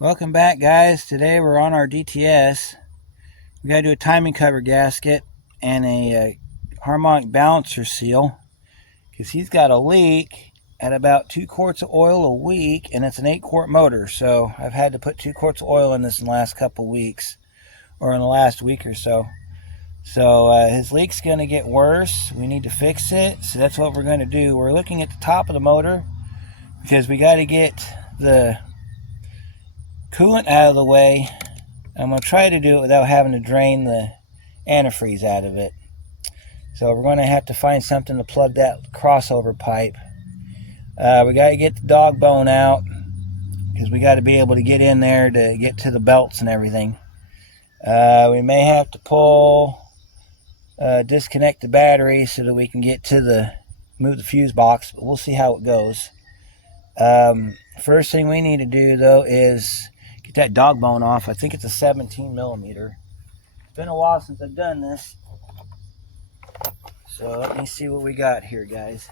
Welcome back, guys. Today we're on our DTS. We got to do a timing cover gasket and a harmonic balancer seal because he's got a leak at about 2 quarts of oil a week, and it's an 8-quart motor. So I've had to put 2 quarts of oil in this in the last couple weeks, or in the last week or so. So his leak's going to get worse. We need to fix it. So that's what we're going to do. We're looking at the top of the motor because we got to get the coolant out of the way. I'm going to try to do it without having to drain the antifreeze out of it. So we're going to have to find something to plug that crossover pipe. We got to get the dog bone out because we got to be able to get in there to get to the belts and everything. We may have to disconnect the battery so that we can get to move the fuse box, but we'll see how it goes. First thing we need to do though is get that dog bone off. I think it's a 17 millimeter. It's been a while since I've done this. So let me see what we got here, guys.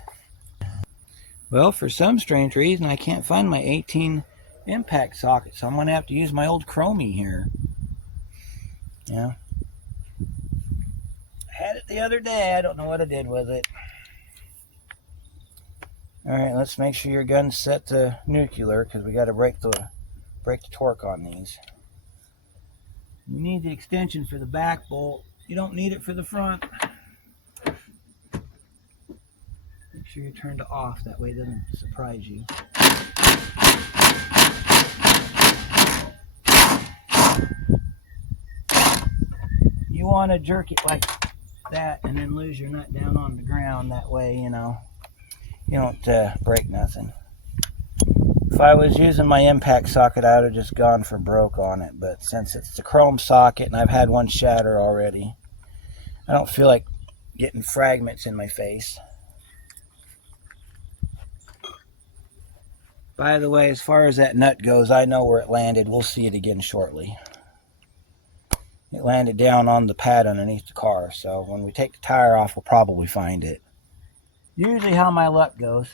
Well, for some strange reason, I can't find my 18 impact socket, so I'm going to have to use my old chromie here. Yeah. I had it the other day. I don't know what I did with it. Alright, let's make sure your gun's set to nuclear because we got to break the torque on these. You need the extension for the back bolt. You don't need it for the front. Make sure you turn it off, that way it doesn't surprise you. You want to jerk it like that and then lose your nut down on the ground. That way, you don't break nothing. If I was using my impact socket, I would have just gone for broke on it. But since it's the chrome socket and I've had one shatter already, I don't feel like getting fragments in my face. By the way, as far as that nut goes, I know where it landed. We'll see it again shortly. It landed down on the pad underneath the car, so when we take the tire off, we'll probably find it. Usually how my luck goes.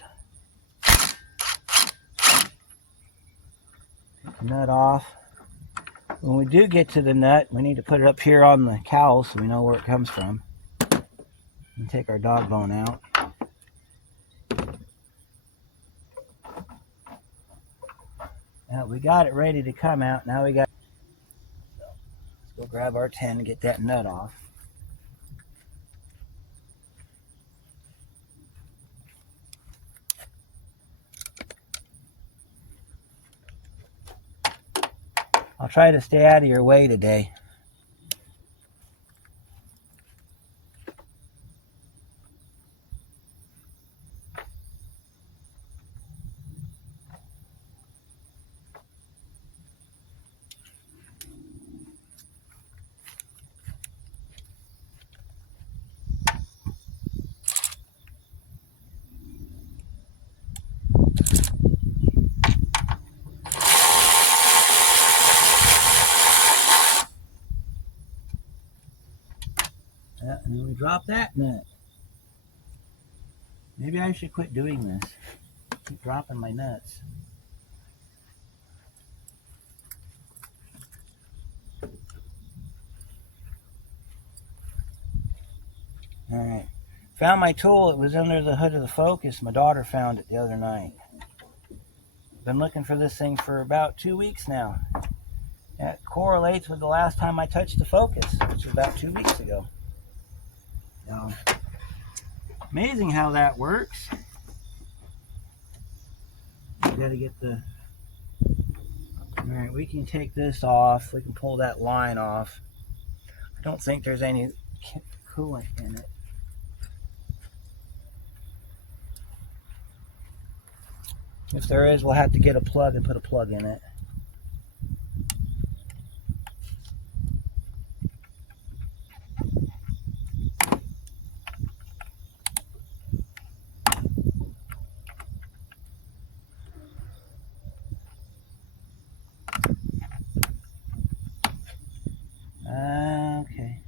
Take the nut off. When we do get to the nut, we need to put it up here on the cowl so we know where it comes from. And take our dog bone out. Now we got it ready to come out. Now we got. So let's go grab our 10 and get that nut off. I'll try to stay out of your way today. And then we drop that nut. Maybe I should quit doing this. Keep dropping my nuts. Alright. Found my tool. It was under the hood of the Focus. My daughter found it the other night. Been looking for this thing for about 2 weeks now. That correlates with the last time I touched the Focus, which was about 2 weeks ago. Amazing how that works. You gotta get the. Alright, we can take this off. We can pull that line off. I don't think there's any coolant in it. If there is, we'll have to get a plug and put a plug in it. Okay.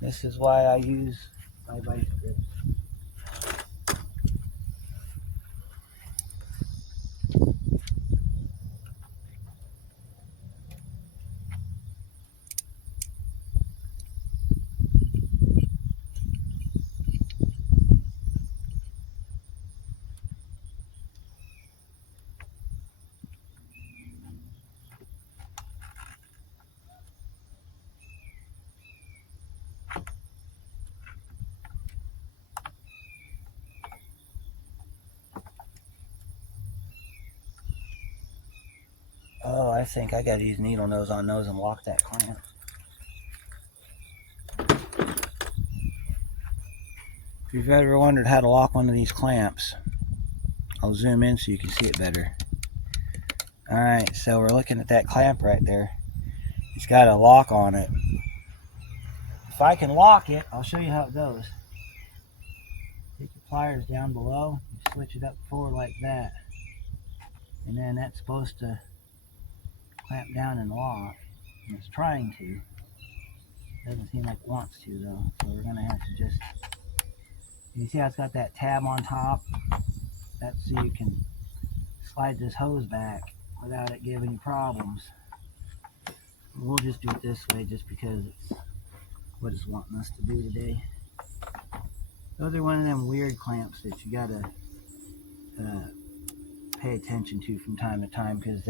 This is why I use my vice grip. Oh, I think I gotta use needle nose on nose and lock that clamp. If you've ever wondered how to lock one of these clamps, I'll zoom in so you can see it better. Alright, so we're looking at that clamp right there. It's got a lock on it. If I can lock it, I'll show you how it goes. Take the pliers down below, you switch it up forward like that. And then that's supposed to clamp down and lock. And it's trying to. Doesn't seem like it wants to though. So we're gonna have to just, you see how it's got that tab on top? That's so you can slide this hose back without it giving problems. We'll just do it this way just because it's what it's wanting us to do today. Those are one of them weird clamps that you gotta pay attention to from time to time, because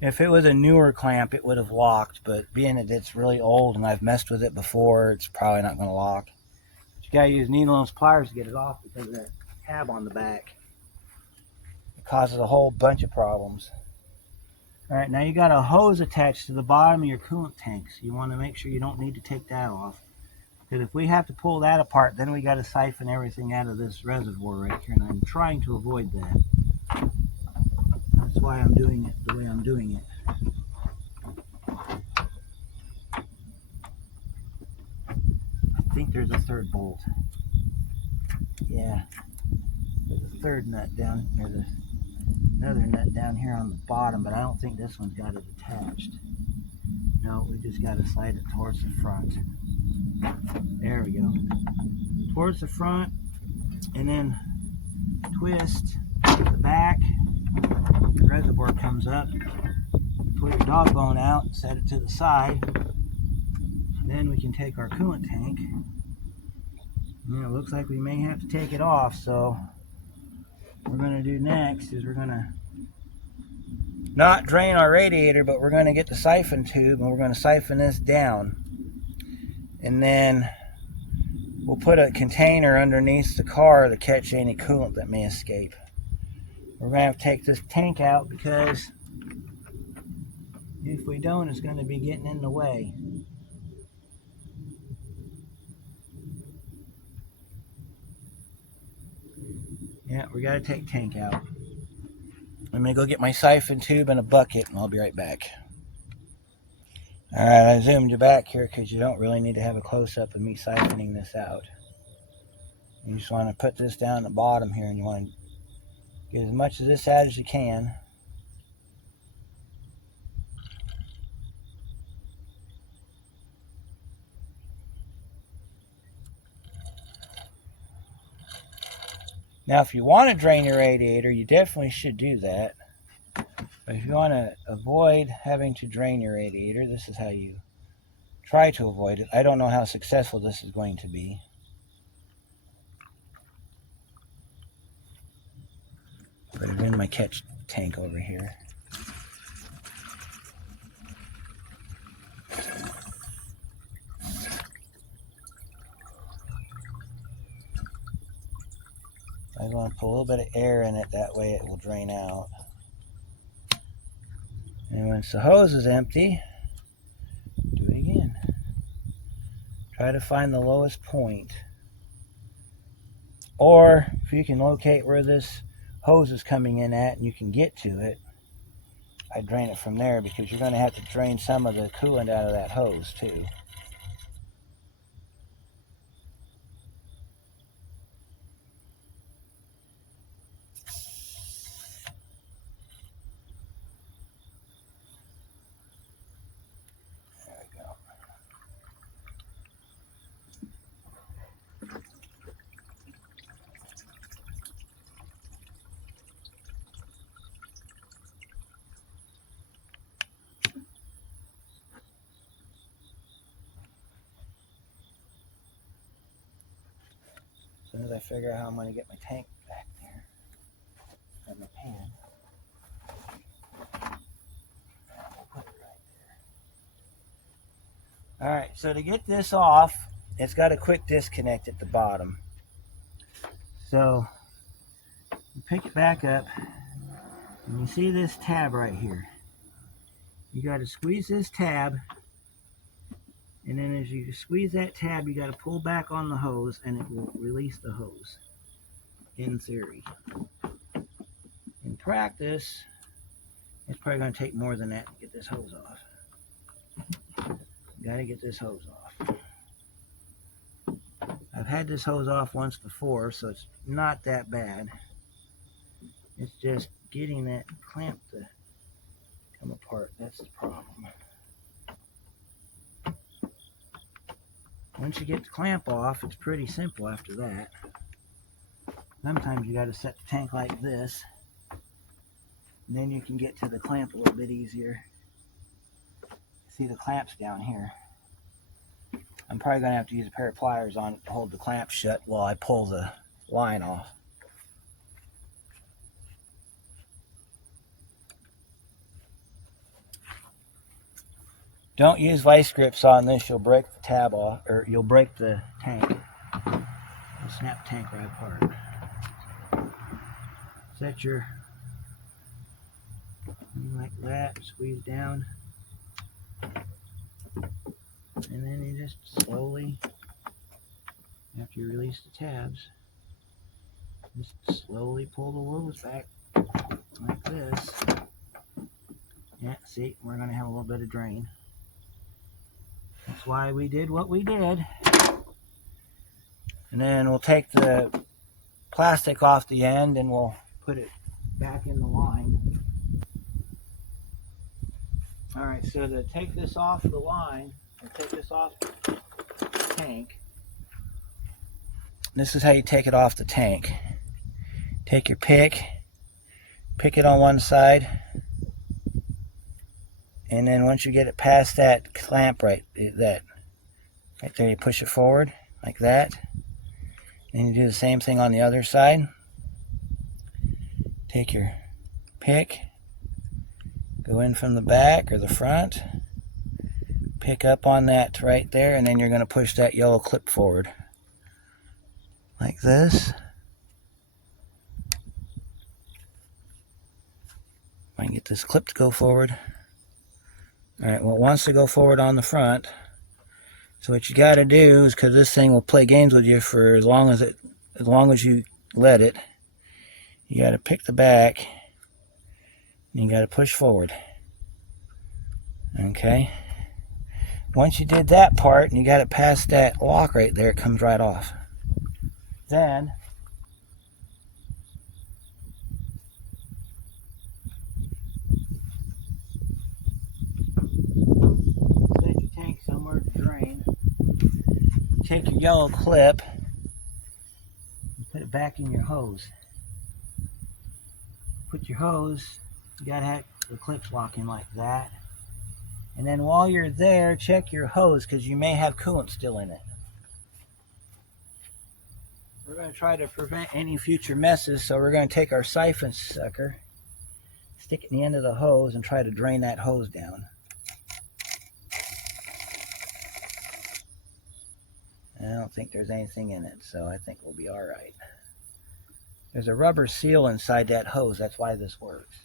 if it was a newer clamp it would have locked, but being that it's really old and I've messed with it before, it's probably not going to lock. But you gotta use needle nose pliers to get it off because of that tab on the back. It causes a whole bunch of problems. Alright, now you got a hose attached to the bottom of your coolant tank, so you want to make sure you don't need to take that off. Because if we have to pull that apart, then we got to siphon everything out of this reservoir right here, and I'm trying to avoid that. That's why I'm doing it the way I'm doing it. I think there's a third bolt. Yeah, there's a third nut down here. There's another nut down here on the bottom, but I don't think this one's got it attached. No, we just got to slide it towards the front. There we go. Towards the front, and then twist the back. The reservoir comes up. Pull your dog bone out, set it to the side. Then we can take our coolant tank. And it looks like we may have to take it off, so what we're going to do next is we're going to not drain our radiator, but we're going to get the siphon tube and we're going to siphon this down. And then we'll put a container underneath the car to catch any coolant that may escape. We're going to have to take this tank out because if we don't, it's going to be getting in the way. Yeah, we got to take tank out. I'm going to go get my siphon tube and a bucket, and I'll be right back. Alright, I zoomed you back here because you don't really need to have a close-up of me siphoning this out. You just want to put this down the bottom here, and you want to get as much of this out as you can. Now, if you want to drain your radiator, you definitely should do that. But if you want to avoid having to drain your radiator, this is how you try to avoid it. I don't know how successful this is going to be. Put it in my catch tank over here. I want to put a little bit of air in it, that way it will drain out. And once the hose is empty, do it again. Try to find the lowest point. Or if you can locate where this hose is coming in at and you can get to it, I drain it from there, because you're going to have to drain some of the coolant out of that hose too. As soon as I figure out how I'm going to get my tank back there, and my pan, I'll put it right there. Alright, so to get this off, it's got a quick disconnect at the bottom. So, you pick it back up, and you see this tab right here. You got to squeeze this tab, and then as you squeeze that tab, you got to pull back on the hose, and it will release the hose, in theory. In practice, it's probably going to take more than that to get this hose off. You got to get this hose off. I've had this hose off once before, so it's not that bad. It's just getting that clamp to come apart. That's the problem. Once you get the clamp off, it's pretty simple after that. Sometimes you got to set the tank like this, and then you can get to the clamp a little bit easier. See, the clamp's down here. I'm probably going to have to use a pair of pliers on it to hold the clamp shut while I pull the line off. Don't use vice grips on this, you'll break the tab off, or you'll break the tank. You'll snap the tank right apart. Set your, like that, squeeze down. And then you just slowly, after you release the tabs, just slowly pull the hose back like this. Yeah, see, we're going to have a little bit of drain. That's why we did what we did. And then we'll take the plastic off the end and we'll put it back in the line. Alright, so to take this off the line, or take this off the tank, this is how you take it off the tank. Take your pick it on one side, and then once you get it past that clamp right there, you push it forward like that. Then you do the same thing on the other side. Take your pick, go in from the back or the front, pick up on that right there, and then you're going to push that yellow clip forward like this. I can get this clip to go forward. Alright, well, it wants to go forward on the front. So what you got to do is, because this thing will play games with you for as long as you let it, you got to pick the back and you got to push forward. Okay. Once you did that part and you got it past that lock right there, it comes right off. Then set your tank somewhere to drain. Take your yellow clip and put it back in your hose. Put your hose, you gotta have the clips lock in like that. And then while you're there, check your hose because you may have coolant still in it. We're going to try to prevent any future messes, so we're going to take our siphon sucker, stick it in the end of the hose, and try to drain that hose down. I don't think there's anything in it, so I think we'll be alright. There's a rubber seal inside that hose, that's why this works.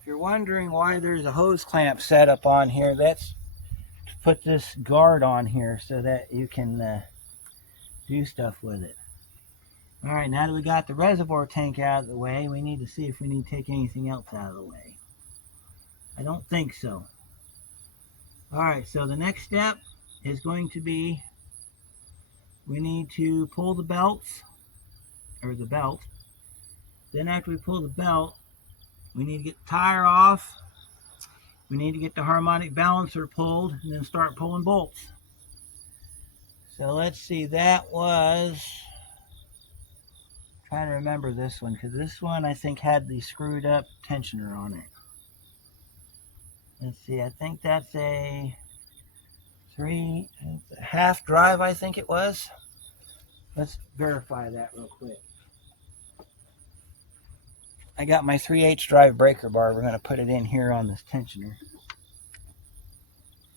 If you're wondering why there's a hose clamp set up on here, that's to put this guard on here so that you can do stuff with it. Alright, now that we got the reservoir tank out of the way, we need to see if we need to take anything else out of the way. I don't think so. Alright, so the next step is going to be, we need to pull the belts, or the belt. Then after we pull the belt, we need to get the tire off. We need to get the harmonic balancer pulled and then start pulling bolts. So let's see, that was, I'm trying to remember this one, because this one I think had the screwed up tensioner on it. Let's see, I think that's a half drive, I think it was. Let's verify that real quick. I got my 3/8 drive breaker bar. We're going to put it in here on this tensioner.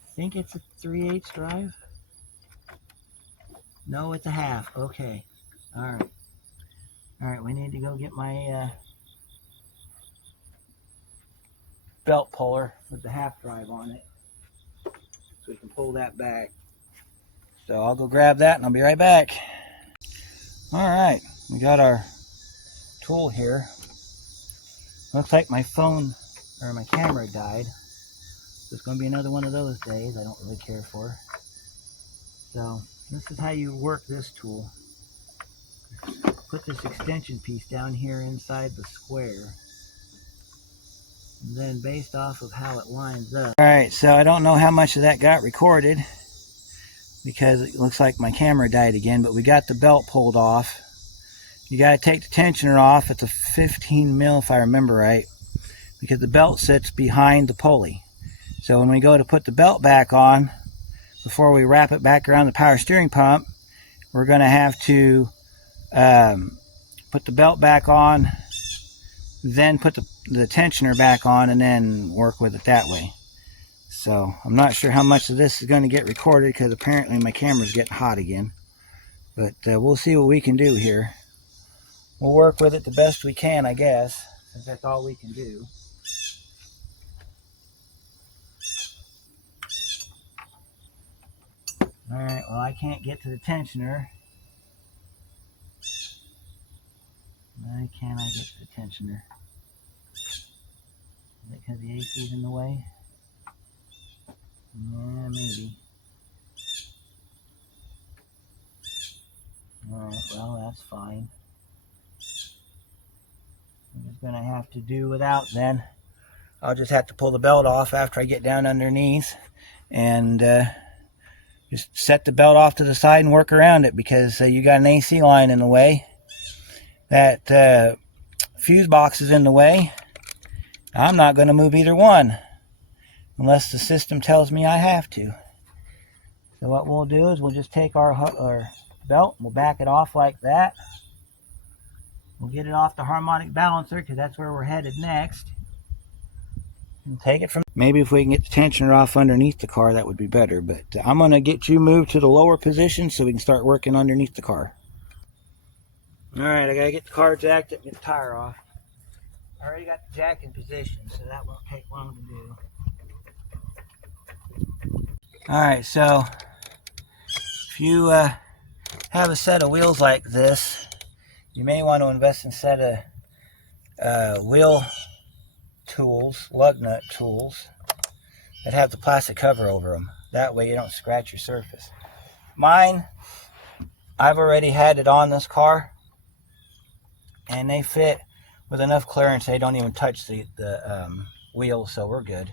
I think it's a 3/8 drive. No, it's a half. Okay. Alright. Alright, we need to go get my belt puller with the half drive on it, so we can pull that back. So I'll go grab that and I'll be right back. Alright, we got our tool here. Looks like my phone, or my camera died. So it's going to be another one of those days I don't really care for. So this is how you work this tool. Put this extension piece down here inside the square. And then based off of how it lines up. Alright, so I don't know how much of that got recorded, because it looks like my camera died again, but we got the belt pulled off. You got to take the tensioner off. It's a 15 mil if I remember right, because the belt sits behind the pulley. So when we go to put the belt back on, before we wrap it back around the power steering pump, we're going to have to put the belt back on, then put the tensioner back on, and then work with it that way. So I'm not sure how much of this is going to get recorded, because apparently my camera's getting hot again. But we'll see what we can do here. We'll work with it the best we can, I guess, since that's all we can do. Alright, well, I can't get to the tensioner. Why can't I get to the tensioner? Is it because the AC is in the way? Yeah, maybe. Alright, well, that's fine. I'm just going to have to do without then. I'll just have to pull the belt off after I get down underneath and just set the belt off to the side and work around it, because you got an AC line in the way. That fuse box is in the way. I'm not going to move either one unless the system tells me I have to. So what we'll do is we'll just take our belt, we'll back it off like that. We'll get it off the harmonic balancer, because that's where we're headed next. And take it from... Maybe if we can get the tensioner off underneath the car, that would be better. But I'm going to get you moved to the lower position so we can start working underneath the car. Alright, I got to get the car jacked up and get the tire off. I already got the jack in position, so that won't take long to do. Alright, so if you have a set of wheels like this, you may want to invest in a set of wheel tools, lug nut tools, that have the plastic cover over them. That way you don't scratch your surface. Mine, I've already had it on this car, and they fit with enough clearance they don't even touch the wheels, so we're good.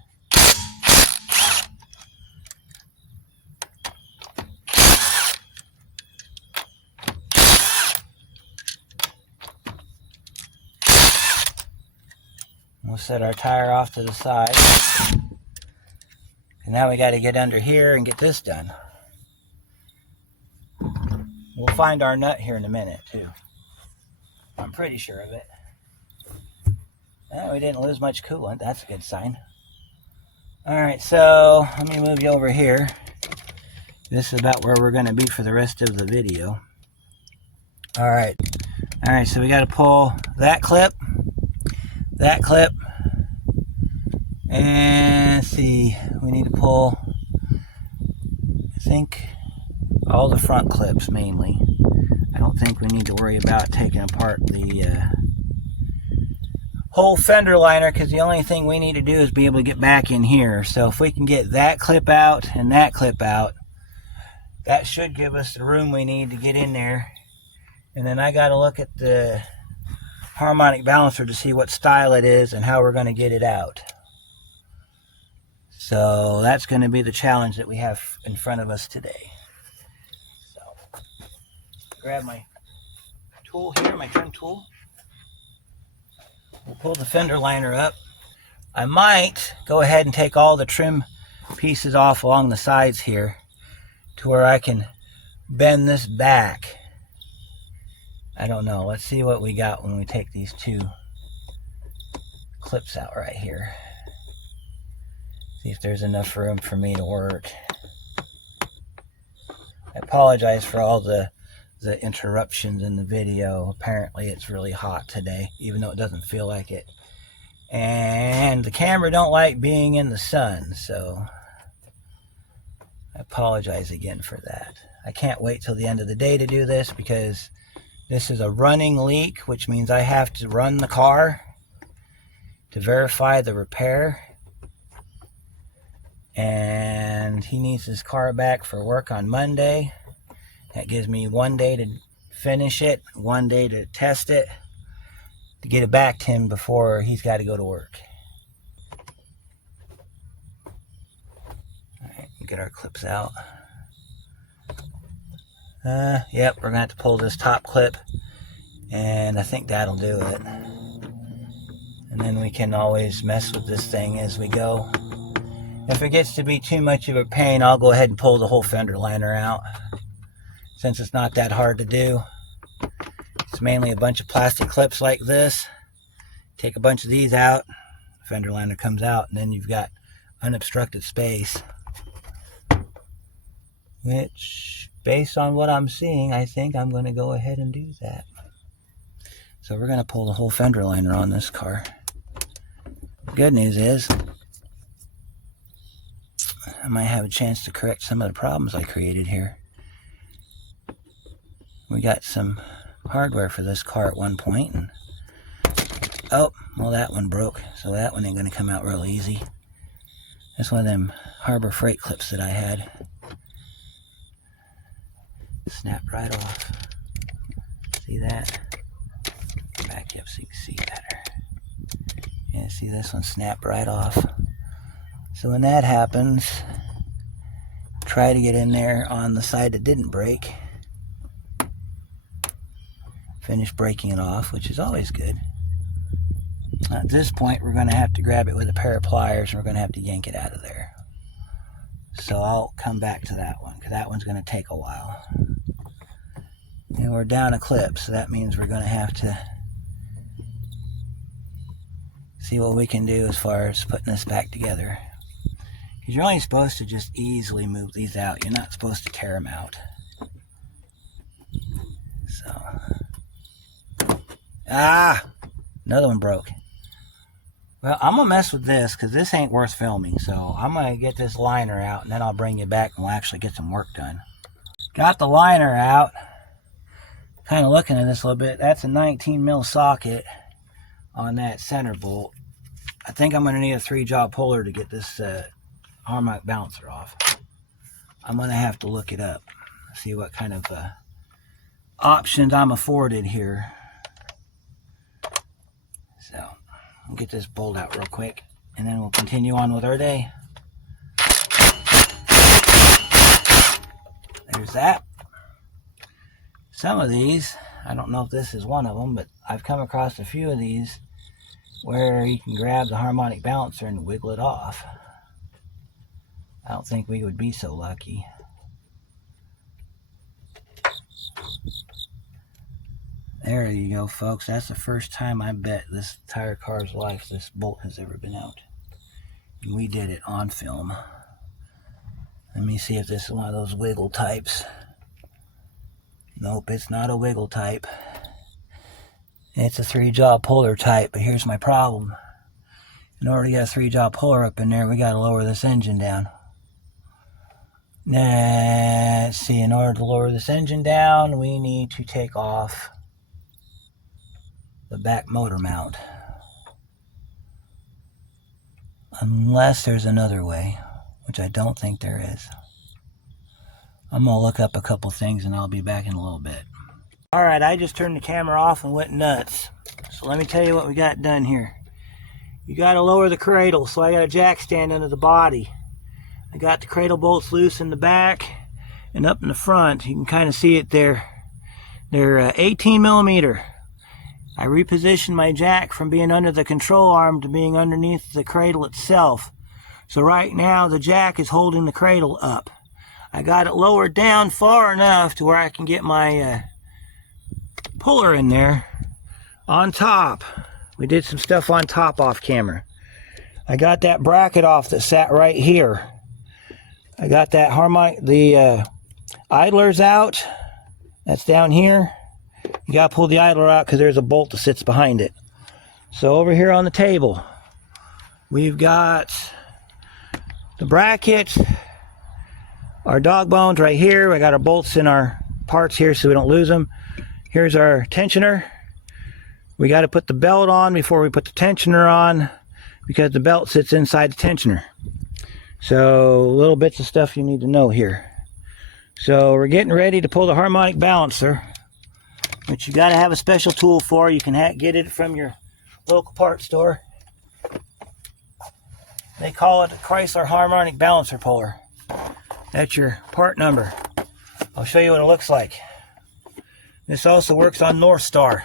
We'll set our tire off to the side. And now we got to get under here and get this done. We'll find our nut here in a minute too. I'm pretty sure of it. Oh, we didn't lose much coolant. That's a good sign. Alright, so let me move you over here. This is about where we're going to be for the rest of the video. Alright, so we got to pull that clip, and let's see, we need to pull, I think, all the front clips mainly. I don't think we need to worry about taking apart the whole fender liner, because the only thing we need to do is be able to get back in here. So if we can get that clip out and that clip out, that should give us the room we need to get in there. And then I got to look at the harmonic balancer to see what style it is and how we're going to get it out. So that's going to be the challenge that we have in front of us today. So grab my tool here, my trim tool. We'll pull the fender liner up. I might go ahead and take all the trim pieces off along the sides here to where I can bend this back. I don't know. Let's see what we got when we take these two clips out right here. See if there's enough room for me to work. I apologize for all the interruptions in the video. Apparently it's really hot today, even though it doesn't feel like it. And the camera don't like being in the sun, so I apologize again for that. I can't wait till the end of the day to do this because this is a running leak, which means I have to run the car to verify the repair. And he needs his car back for work on Monday. That gives me 1 day to finish it, 1 day to test it, to get it back to him before he's got to go to work. Alright, get our clips out. Yep, we're going to have to pull this top clip, and I think that'll do it. And then we can always mess with this thing as we go. If it gets to be too much of a pain, I'll go ahead and pull the whole fender liner out, since it's not that hard to do. It's mainly a bunch of plastic clips like this. Take a bunch of these out, fender liner comes out, and then you've got unobstructed space. Which, based on what I'm seeing, I think I'm going to go ahead and do that. So we're going to pull the whole fender liner on this car. The good news is, I might have a chance to correct some of the problems I created here. We got some hardware for this car at one point, and oh, well, that one broke, so that one ain't going to come out real easy. That's one of them Harbor Freight clips that I had. Snapped right off. See that? Back up so you can see better. Yeah, see, this one snapped right off. So when that happens, try to get in there on the side that didn't break. Finish breaking it off, which is always good. At this point, we're going to have to grab it with a pair of pliers, and we're going to have to yank it out of there. So I'll come back to that one, because that one's going to take a while. And we're down a clip, so that means we're going to have to see what we can do as far as putting this back together. Because you're only supposed to just easily move these out. You're not supposed to tear them out. So. Another one broke. Well, I'm going to mess with this because this ain't worth filming. So I'm going to get this liner out, and then I'll bring you back and we'll actually get some work done. Got the liner out. Kind of looking at this a little bit. That's a 19 mil socket on that center bolt. I think I'm going to need a 3-jaw puller to get this Harmonic balancer off. I'm going to have to look it up. See what kind of options I'm afforded here. So, we'll get this bolt out real quick, and then we'll continue on with our day. There's that. Some of these, I don't know if this is one of them, but I've come across a few of these where you can grab the Harmonic balancer and wiggle it off. I don't think we would be so lucky. There you go, folks. That's the first time I bet this entire car's life this bolt has ever been out. And we did it on film. Let me see if this is one of those wiggle types. Nope, it's not a wiggle type. It's a 3-jaw puller type, but here's my problem. In order to get a 3-jaw puller up in there, we got to lower this engine down. Let's see, in order to lower this engine down, we need to take off the back motor mount. Unless there's another way, which I don't think there is. I'm going to look up a couple things and I'll be back in a little bit. Alright, I just turned the camera off and went nuts. So let me tell you what we got done here. You got to lower the cradle, so I got a jack stand under the body. I got the cradle bolts loose in the back and up in the front. You can kind of see it there. They're 18 millimeter. I repositioned my jack from being under the control arm to being underneath the cradle itself. So right now the jack is holding the cradle up. I got it lowered down far enough to where I can get my puller in there on top. We did some stuff on top off camera. I got that bracket off that sat right here. I got that Harmonic, the idler's out. That's down here. You gotta pull the idler out because there's a bolt that sits behind it. So over here on the table, we've got the bracket, our dog bones right here. We got our bolts in our parts here so we don't lose them. Here's our tensioner. We got to put the belt on before we put the tensioner on because the belt sits inside the tensioner. So little bits of stuff you need to know here. So we're getting ready to pull the harmonic balancer, which you got to have a special tool for. You can get it from your local parts store. They call it a Chrysler harmonic balancer puller. That's your part number. I'll show you what it looks like. This also works on North Star,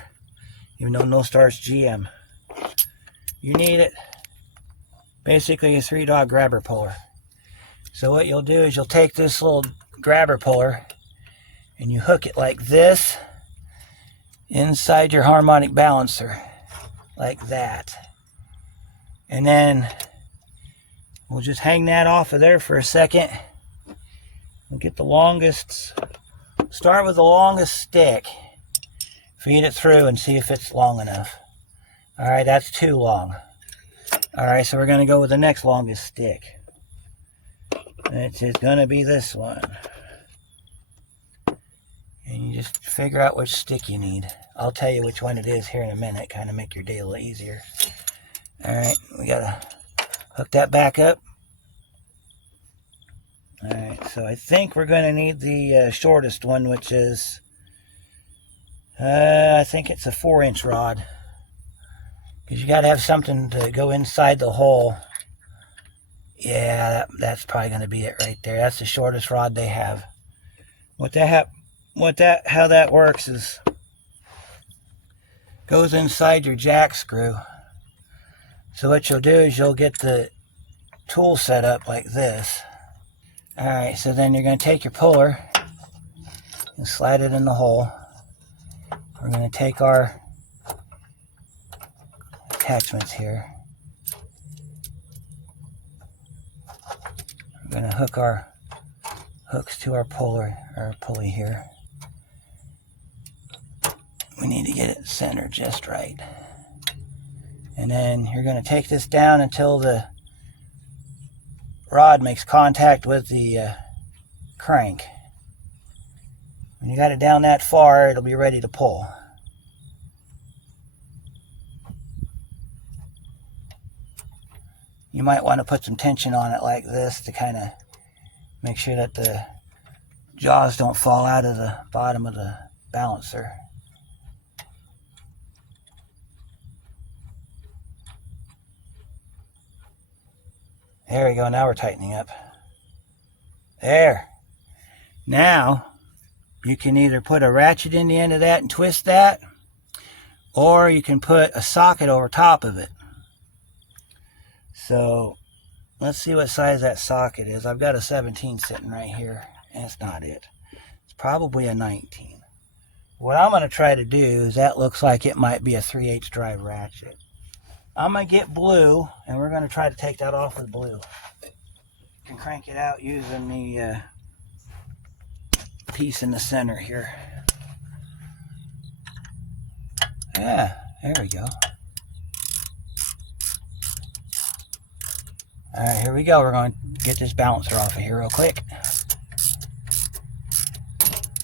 even though North Star is GM. You need it. Basically a 3-dog grabber puller. So what you'll do is you'll take this little grabber puller and you hook it like this inside your harmonic balancer, like that. And then we'll just hang that off of there for a second. We'll get the longest, start with the longest stick, feed it through and see if it's long enough. All right, that's too long. All right, so we're gonna go with the next longest stick. It's gonna be this one. And you just figure out which stick you need. I'll tell you which one it is here in a minute, kind of make your day a little easier. All right, we gotta hook that back up. All right, so I think we're gonna need the shortest one, which is, I think it's a 4-inch rod. Because you gotta have something to go inside the hole. Yeah, that's probably gonna be it right there. That's the shortest rod they have. How that works is goes inside your jack screw. So what you'll do is you'll get the tool set up like this. All right, so then you're going to take your puller and slide it in the hole. We're going to take our attachments here. We're going to hook our hooks to our puller, or pulley here. We need to get it centered just right. And then you're going to take this down until the rod makes contact with the crank. When you got it down that far, it'll be ready to pull. You might want to put some tension on it like this to kind of make sure that the jaws don't fall out of the bottom of the balancer. There we go, now we're tightening up. There. Now, you can either put a ratchet in the end of that and twist that, or you can put a socket over top of it. So, let's see what size that socket is. I've got a 17 sitting right here, and it's not it. It's probably a 19. What I'm going to try to do is that looks like it might be a 3/8 drive ratchet. I'm going to get blue, and we're going to try to take that off with blue. You can crank it out using the piece in the center here. Yeah, there we go. All right, here we go. We're going to get this balancer off of here real quick.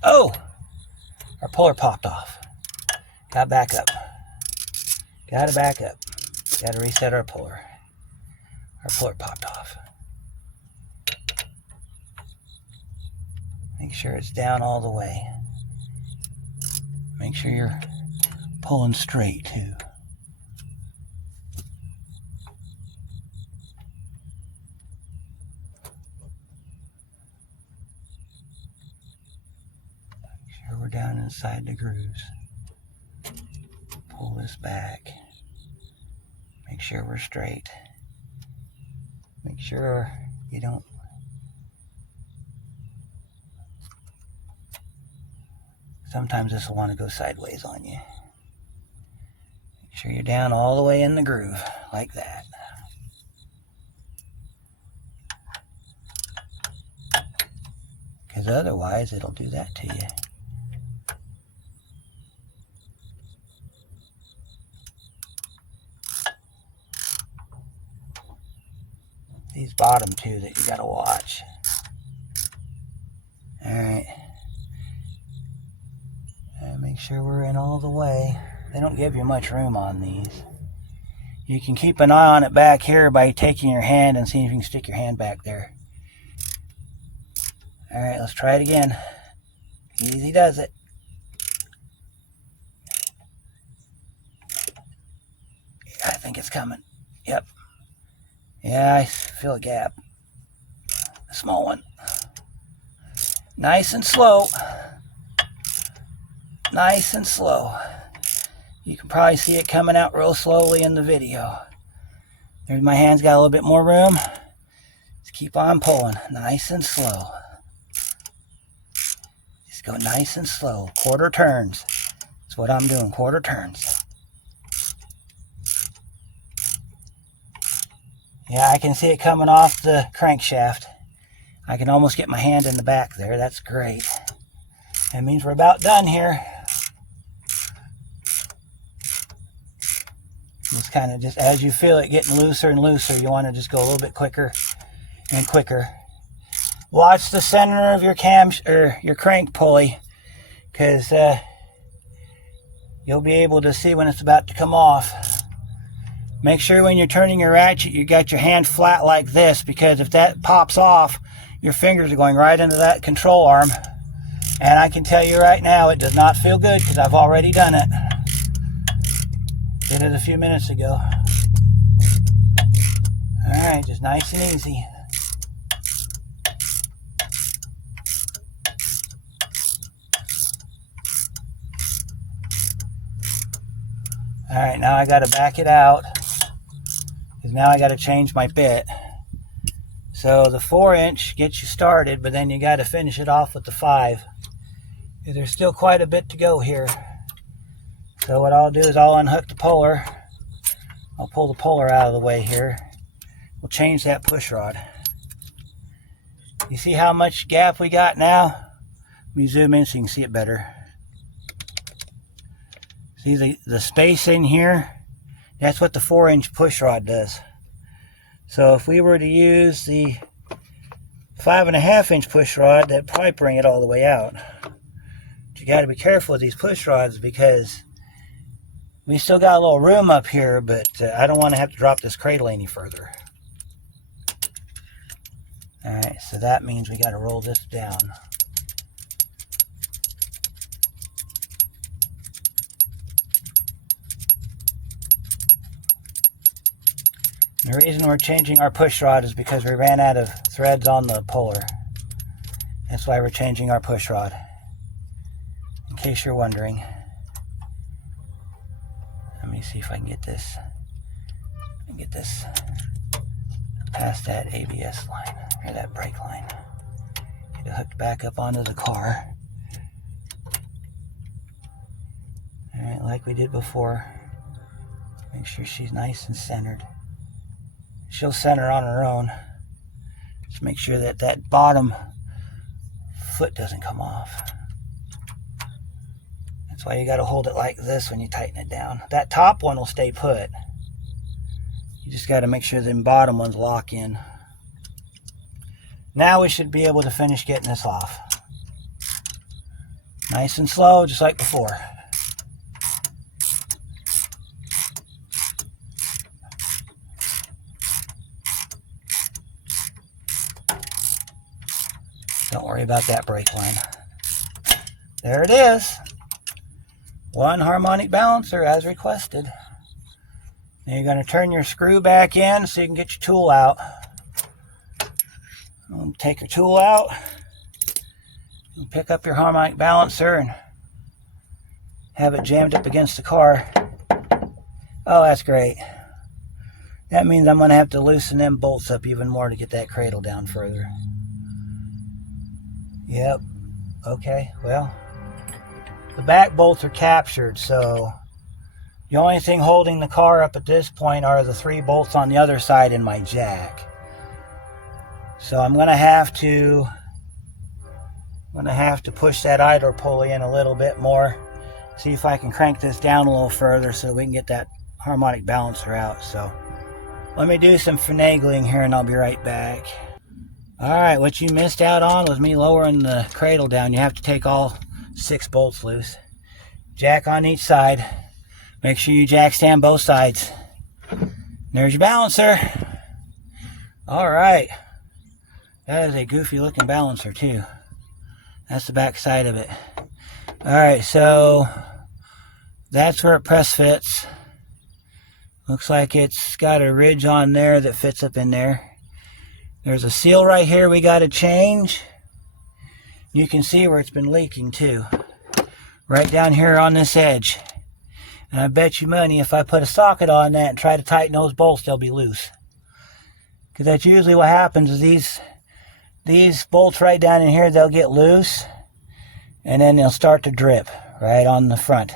Oh! Our puller popped off. Got to back up. Got to back up. Got to reset our puller. Our puller popped off. Make sure it's down all the way. Make sure you're pulling straight too. Make sure we're down inside the grooves. Pull this back. Make sure we're straight. Make sure you don't. Sometimes this will want to go sideways on you. Make sure you're down all the way in the groove, like that. Because because otherwise it'll do that to you. These bottom two that you gotta watch. Alright. Make sure we're in all the way. They don't give you much room on these. You can keep an eye on it back here by taking your hand and seeing if you can stick your hand back there. Alright, let's try it again. Easy does it. I think it's coming. Yep. Yeah, I feel a gap. A small one. Nice and slow. Nice and slow. You can probably see it coming out real slowly in the video. There's my hand's got a little bit more room. Just keep on pulling. Nice and slow. Just go nice and slow. Quarter turns. That's what I'm doing. Quarter turns. Yeah, I can see it coming off the crankshaft. I can almost get my hand in the back there. That's great. That means we're about done here. Just kind of just as you feel it getting looser and looser, you want to just go a little bit quicker and quicker. Watch the center of your your crank pulley, because you'll be able to see when it's about to come off. Make sure when you're turning your ratchet, you got your hand flat like this, because if that pops off, your fingers are going right into that control arm. And I can tell you right now, it does not feel good because I've already done it. Did it a few minutes ago. Alright, just nice and easy. Alright, now I got to back it out, because now I got to change my bit. So the 4-inch gets you started, but then you got to finish it off with the 5. There's still quite a bit to go here. So what I'll do is I'll unhook the puller. I'll pull the puller out of the way here. We'll change that push rod. You see how much gap we got now? Let me zoom in so you can see it better. See the space in here? That's what the 4-inch push rod does. So if we were to use the 5.5-inch push rod, that'd probably bring it all the way out. But you got to be careful with these push rods, because we still got a little room up here, but I don't want to have to drop this cradle any further. Alright, so that means we got to roll this down. The reason we're changing our push rod is because we ran out of threads on the puller. That's why we're changing our push rod. In case you're wondering. Let me see if I can get this. Past that ABS line, or that brake line. Get it hooked back up onto the car. Alright, like we did before. Make sure she's nice and centered. She'll center on her own. Just make sure that that bottom foot doesn't come off. That's why you got to hold it like this when you tighten it down. That top one will stay put. You just got to make sure the bottom ones lock in. Now we should be able to finish getting this off. Nice and slow, just like before. Don't worry about that brake line. There it is. One harmonic balancer as requested. Now you're going to turn your screw back in so you can get your tool out. Take your tool out. Pick up your harmonic balancer and have it jammed up against the car. Oh, that's great. That means I'm going to have to loosen them bolts up even more to get that cradle down further. Yep. Okay, well, the back bolts are captured, so the only thing holding the car up at this point are the 3 bolts on the other side in my jack. So I'm going to have to going to have to push that idler pulley in a little bit more. See if I can crank this down a little further so we can get that harmonic balancer out. So let me do some finagling here and I'll be right back. Alright, what you missed out on was me lowering the cradle down. You have to take all 6 bolts loose. Jack on each side. Make sure you jack stand both sides. There's your balancer. Alright. That is a goofy looking balancer too. That's the back side of it. Alright, so that's where it press fits. Looks like it's got a ridge on there that fits up in there. There's a seal right here we got to change. You can see where it's been leaking too. Right down here on this edge. And I bet you money if I put a socket on that and try to tighten those bolts, they'll be loose. Because that's usually what happens is these bolts right down in here, they'll get loose. And then they'll start to drip right on the front.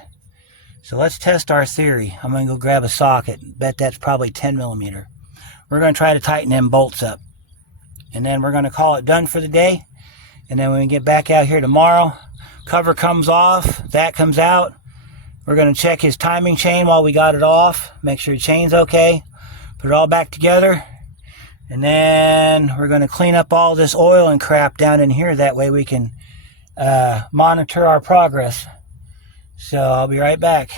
So let's test our theory. I'm going to go grab a socket. Bet that's probably 10 millimeter. We're going to try to tighten them bolts up. And then we're going to call it done for the day. And then when we get back out here tomorrow, cover comes off, that comes out. We're going to check his timing chain while we got it off. Make sure the chain's okay. Put it all back together. And then we're going to clean up all this oil and crap down in here. That way we can monitor our progress. So I'll be right back.